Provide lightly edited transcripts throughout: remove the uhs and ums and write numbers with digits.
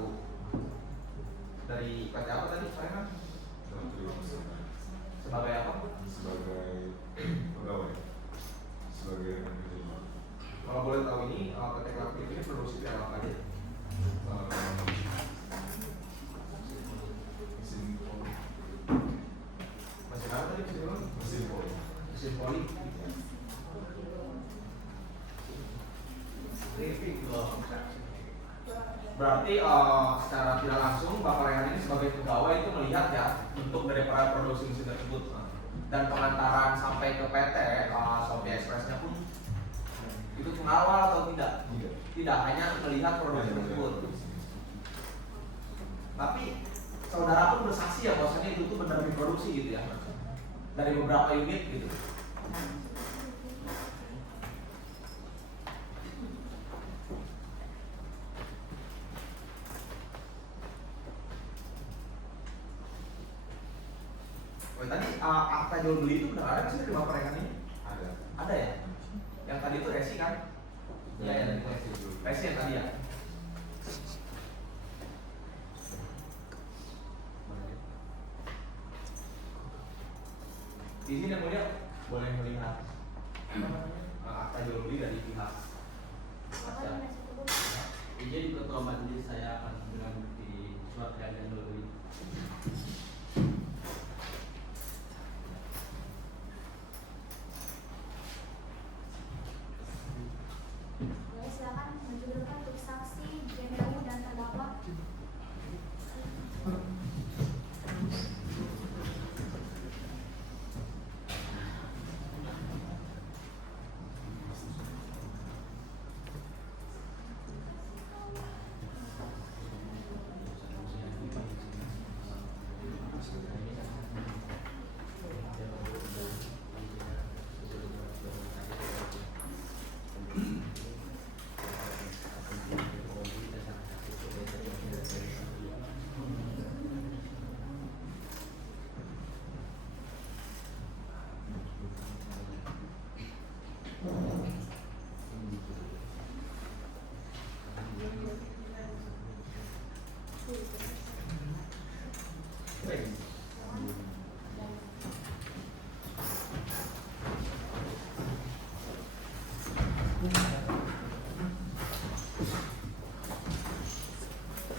selaku dari PT apa tadi Pak Rehan? Sebagai apa? Sebagai pegawai, sebagai manajer. Kalau boleh tahu ini PT Kreatif ini produksi piala apa aja? Mesin poli. Mesin apa tadi mesin poli? Mesin poli. Mesin poli. Berarti secara tidak langsung Bapak Rehan ini sebagai pegawai itu melihat ya bentuk daripada produksi mesin tersebut dan pengantaran sampai ke PT Shopee Express-nya pun itu pengawal atau tidak? Tidak, hanya melihat produksi tersebut. Tapi saudara pun bersaksi ya bahwasanya itu tuh benar diproduksi gitu ya dari beberapa unit gitu. Oh, tadi akta jual beli itu benar ada nggak sih dari Bapak Rehan ini? Ada. Ada ya? Yang tadi itu resi kan? Iya ya, resi yang tadi ya. Di sini yang mulia boleh melihat akta jual beli dari pihak. Izin ketua majelis, saya akan dengan bukti surat keadaan jual beli. Silakan menjudulkan untuk saksi, JPU dan terdakwa.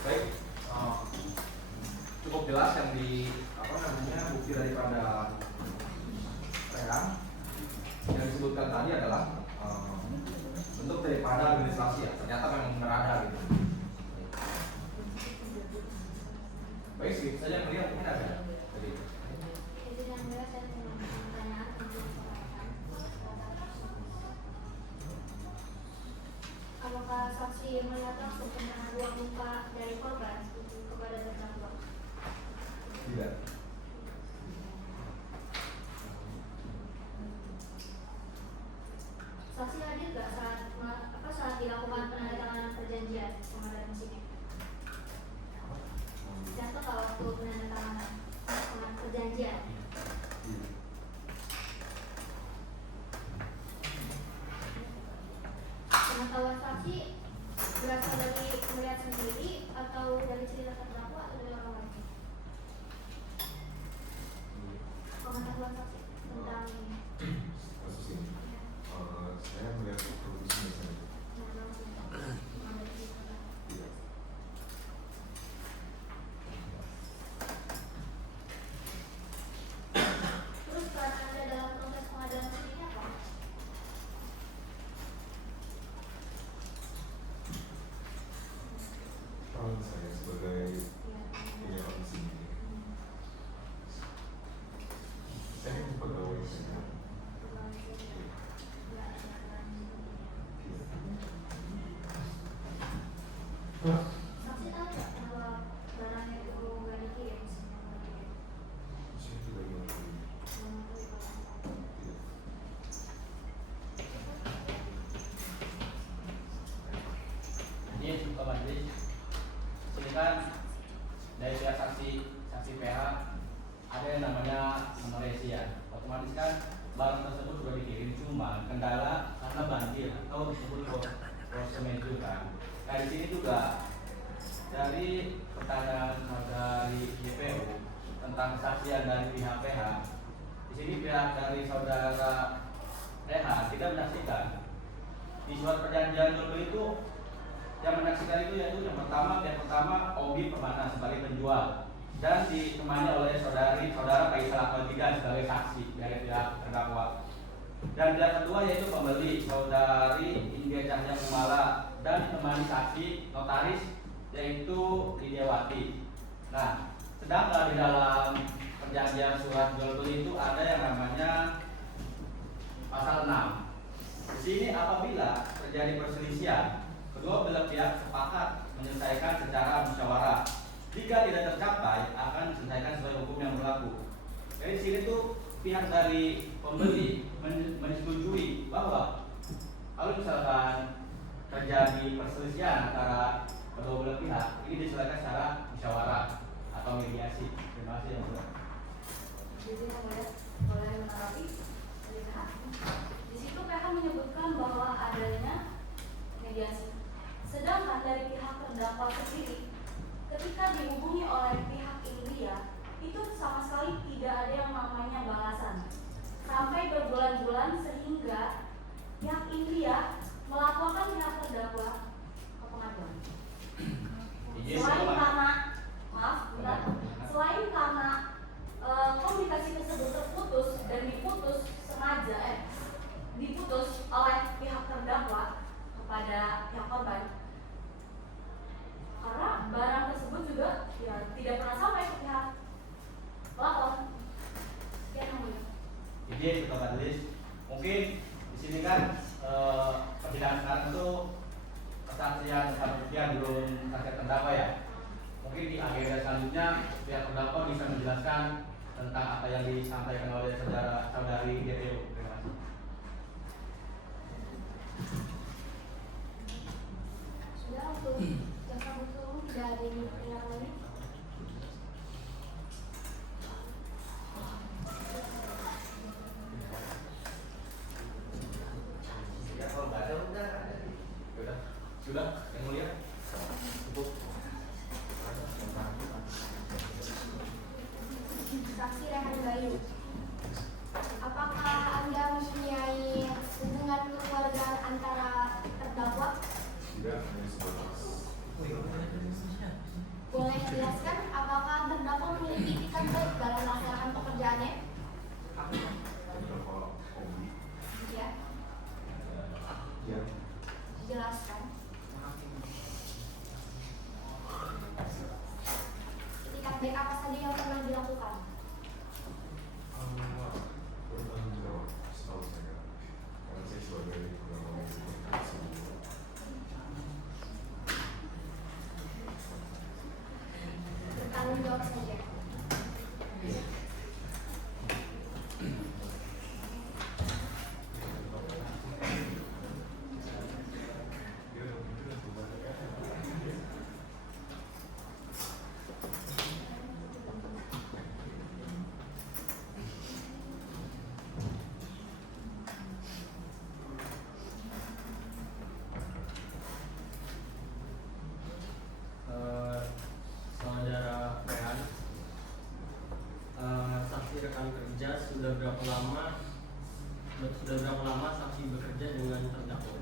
Baik, cukup jelas yang di apa namanya bukti daripada Rehan yang disebutkan tadi adalah bentuk daripada administrasi ya, ternyata memang benar ada gitu. Baik, sih saja melihat mungkin ada. Jadi, Itu yang saya mau pertanyaan untuk apakah saksi melihat langsung pengaduan muka dari korban kepada terdakwa? tidak. Saksi hadir nggak saat dilakukan penandatanganan perjanjian pengadaan mesinnya? Contoh kalau waktu penandatanganan perjanjian. Pengetahuan saksi berasal dari melihat sendiri atau dari cerita terdakwa atau dari orang lain? Pengetahuan saksi tentang ini. Kasus ini. Saya melihat produksinya saja. Tidak. Terus peran Anda dalam proses pengadaan mesin ini apa? Peran saya sebagai penyewa mesin ini. Saya kan pegawai saja. Saksi tahu nggak bahwa barangnya itu nggak dikirim? Saya tidak mengetahui. Tidak. Izin ketua majelis, silakan dari pihak saksi PH ada yang namanya nomor resi ya. Otomatis kan barang tersebut sudah dikirim, cuma kendala karena banjir atau disebut force major kan. Nah di sini juga dari pertanyaan saudari YPU tentang kesaksian dari pihak PH, di sini pihak dari saudara PH tidak menyaksikan di surat perjanjian jual beli itu. Yang menyaksikan itu yaitu yang pertama, pihak pertama Obi Permana sebagai penjual dan ditemani oleh saudara Faisal Akmal sebagai saksi dari pihak terdakwa. Dan pihak kedua yaitu pembeli saudari India Cahya Kumala dan ditemani saksi notaris yaitu Lidiawati. Nah, sedangkan di dalam perjanjian surat jual beli itu ada yang namanya pasal 6. Di sini apabila terjadi perselisihan, kedua belah pihak sepakat menyelesaikan secara musyawarah. Jika tidak tercapai, akan diselesaikan sesuai hukum yang berlaku. Jadi di sini tuh pihak dari pembeli menyetujui bahwa kalau misalkan terjadi perselisihan antara kedua belah pihak, ini diselesaikan secara musyawarah atau mediasi. Terima kasih yang mulia. Jadi boleh menanggapi? Di situ PH menyebutkan bahwa adanya mediasi. Sedangkan dari pihak terdakwa sendiri, ketika dihubungi oleh pihak India, itu sama sekali tidak ada yang namanya balasan. Sampai berbulan-bulan sehingga pihak India melaporkan pihak terdakwa ke pengadilan. Selain karena komunikasi tersebut terputus dan diputus oleh pihak terdakwa kepada pihak korban, karena barang tersebut juga ya tidak pernah sampai ke pihak pelapor. Sekian yang mulia. Jadi Ketua Majelis, mungkin di sini kan persidangan sekarang itu kesaksian yang belum saksi terdakwa ya. Mungkin di agenda selanjutnya pihak terdakwa bisa menjelaskan tentang apa yang disampaikan oleh saudari DPU. Terima kasih. Sudah untuk jaksa penuntut umum tidak ada yang berpihak lagi. Ya kalau nggak ada sudah yang mulia cukup. Saksi Rehan Bayu, apakah Anda mempunyai hubungan keluarga antara terdakwa? Tidak, hanya sebatas Boleh dijelaskan apakah terdakwa memiliki itikat baik dalam melaksanakan pekerjaannya? beberapa hobi. Ya, Ya, dijelaskan. Itikat baik apa saja yang pernah dilakukan? bertanggung jawab setahu saya, karena saya sebagai pegawai komunikasi. Bertanggung jawab saja. Saudara Rehan, saksi rekan kerja sudah berapa lama saksi bekerja dengan terdakwa?